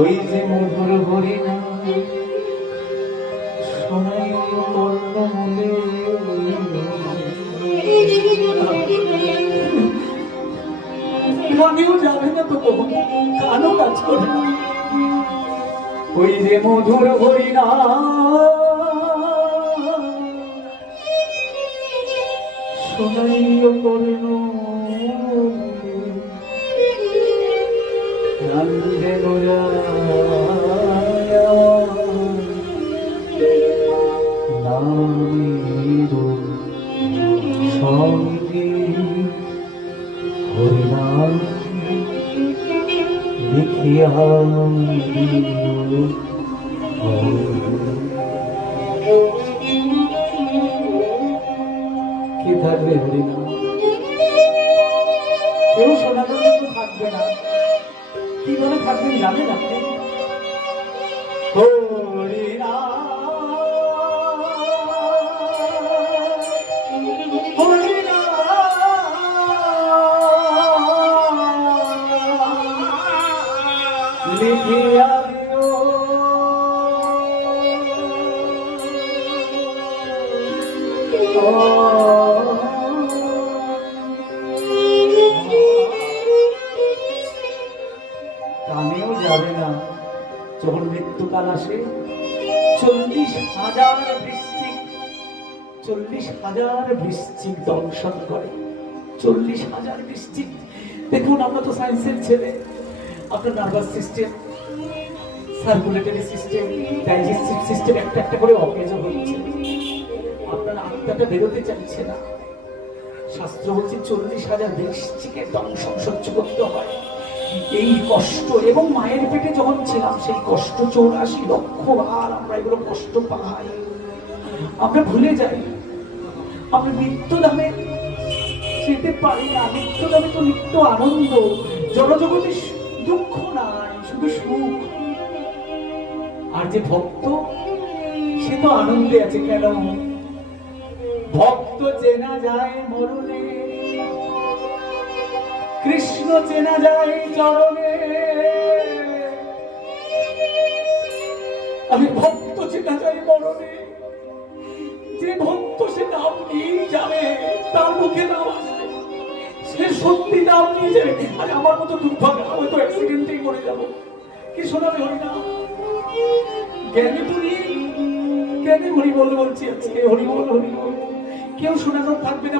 ওই যে মধুর হরিণা সোনাই বর্ণমূলে কানেও যাবে না তো কখনো, কানও কাজ করে না। ওই যে মধুর হরিণা সোনাই বর্ণ রান্ধে গোরা নামের সঙ্গে হরিনাম দেখিয়া কে থাকবে হরিনাম? কেউ শোনানোর জন্য থাকবে না। কিভাবে থাকবেন জানেন আপনি? লিখিয়া দিও কানেও যাবে না। যখন মৃত্যুকাল আসে 40,000 বৃশ্চিক, 40,000 বৃশ্চিক দংশন করে। 40,000 বৃশ্চিক। দেখুন, আমরা তো সায়েন্সের ছেলে। আপনার nervous system, circulatory system, digestive system একটা একটা করে অকেজ হচ্ছে। আপনার আত্মাটা বেরোতে চাইছে না। শাস্ত্র বলছে 40,000 বৃশ্চিকের দংশন সহ্য করতে হয়। এই কষ্ট, এবং মায়ের পেটে যখন ছিলাম সেই কষ্ট 84 লক্ষ বার আমরা এগুলো কষ্ট পাই। আমরা ভুলে যাই, আমরা নিত্য ধামে যেতে পারি না। নিত্য ধামে তো নিত্য আনন্দ, জনজগতে দুঃখ নাই, শুধু সুখ। আর যে ভক্ত, সে তো আনন্দে আছে। কেন? ভক্ত চেনা যায় মরণে, কৃষ্ণ চেনা যায় চরণে। আমি ভক্ত চেনা যায় মরণে। যে ভক্ত সে নাম নিয়ে যাবে, তার মুখে নাম আসবে, সে সত্যি নাম নিয়ে যাবে। আর আমার মতো দুর্ভাগ্য, আমি তো অ্যাক্সিডেন্টেই মরে যাবো। কি শোনাবে হরিনাম? জ্ঞানী তুমি, জ্ঞানী হরি বল বলছি আজকে, হরি বল হরি বল। কেউ শোনানোর থাকবে না।